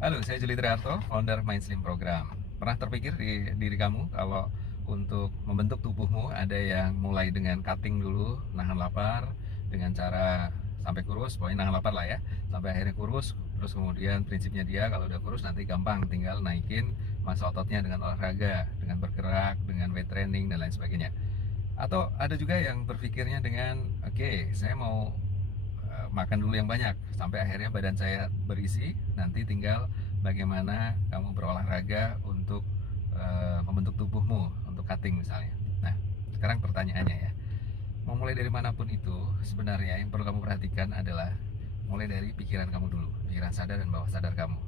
Halo, saya Juli Triharto, founder Mind Slim Program. Pernah terpikir di diri kamu kalau untuk membentuk tubuhmu ada yang mulai dengan cutting dulu, nahan lapar dengan cara sampai kurus, pokoknya nahan lapar lah ya, sampai akhirnya kurus, terus kemudian prinsipnya dia kalau udah kurus nanti gampang tinggal naikin massa ototnya dengan olahraga, dengan bergerak, dengan weight training dan lain sebagainya. Atau ada juga yang berpikirnya dengan, oke, saya mau makan dulu yang banyak sampai akhirnya badan saya berisi, nanti tinggal bagaimana kamu berolahraga untuk membentuk tubuhmu untuk cutting misalnya. Nah, sekarang pertanyaannya ya, mau mulai dari manapun itu sebenarnya yang perlu kamu perhatikan adalah mulai dari pikiran kamu dulu, pikiran sadar dan bawah sadar kamu.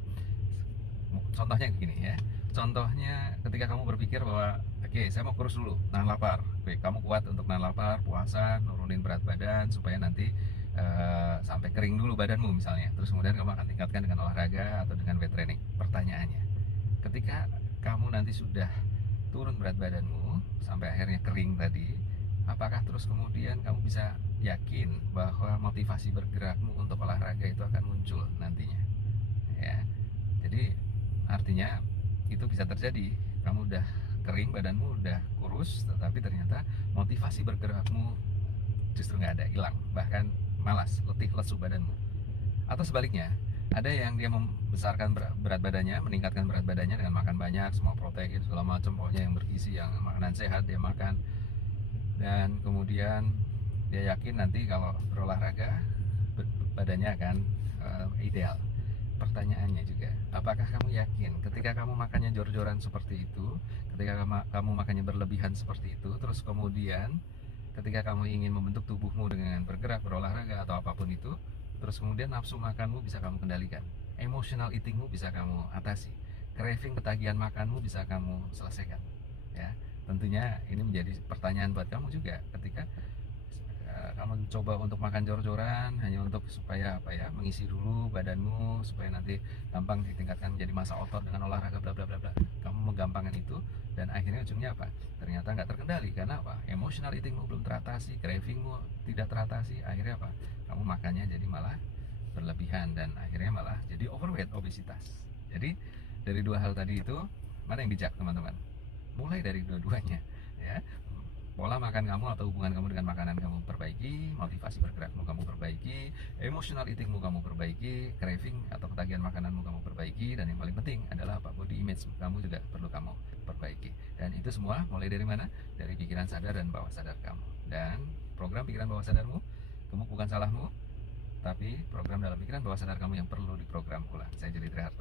Contohnya begini ya, contohnya ketika kamu berpikir bahwa oke, saya mau kurus dulu, nahan lapar. Oke, kamu kuat untuk nahan lapar, puasa, nurunin berat badan supaya nanti sampai kering dulu badanmu misalnya. Terus kemudian kamu akan tingkatkan dengan olahraga atau dengan weight training. Pertanyaannya, ketika kamu nanti sudah turun berat badanmu sampai akhirnya kering tadi, apakah terus kemudian kamu bisa yakin bahwa motivasi bergerakmu untuk olahraga itu akan muncul nantinya? Ya, jadi artinya itu bisa terjadi. Kamu udah kering, badanmu udah kurus, tetapi ternyata motivasi bergerakmu justru nggak ada, hilang, bahkan malas, letih, lesu badanmu. Atau sebaliknya, ada yang dia membesarkan berat badannya, meningkatkan berat badannya dengan makan banyak, semua protein segala macam, pokoknya yang bergizi, yang makanan sehat dia makan, dan kemudian dia yakin nanti kalau berolahraga badannya akan ideal. Pertanyaannya juga, apakah kamu yakin ketika kamu makannya jor-joran seperti itu, ketika kamu makannya berlebihan seperti itu, terus kemudian ketika kamu ingin membentuk tubuhmu dengan bergerak, berolahraga atau apapun itu, terus kemudian nafsu makanmu bisa kamu kendalikan, emotional eatingmu bisa kamu atasi, craving ketagihan makanmu bisa kamu selesaikan, ya. Tentunya ini menjadi pertanyaan buat kamu juga ketika kamu coba untuk makan jor-joran hanya untuk supaya apa ya, mengisi dulu badanmu supaya nanti gampang ditingkatkan menjadi massa otot dengan olahraga bla bla bla bla. Kamu menggampangkan itu dan akhirnya ujungnya apa? Ternyata nggak terkendali karena apa? Emotional eatingmu belum teratasi, cravingmu tidak teratasi, akhirnya apa? Kamu makannya jadi malah berlebihan dan akhirnya malah jadi overweight, obesitas. Jadi dari dua hal tadi itu mana yang bijak teman-teman? Mulai dari dua-duanya ya. Pola makan kamu atau hubungan kamu dengan makanan kamu perbaiki, motivasi bergerakmu kamu perbaiki, emotional eatingmu kamu perbaiki, craving atau ketagihan makananmu kamu perbaiki, dan yang paling penting adalah apa, body image kamu juga perlu kamu perbaiki. Dan itu semua mulai dari mana? Dari pikiran sadar dan bawah sadar kamu. Dan program pikiran bawah sadarmu, gemuk bukan salahmu, tapi program dalam pikiran bawah sadar kamu yang perlu diprogram ulang. Saya Jeli Triharto.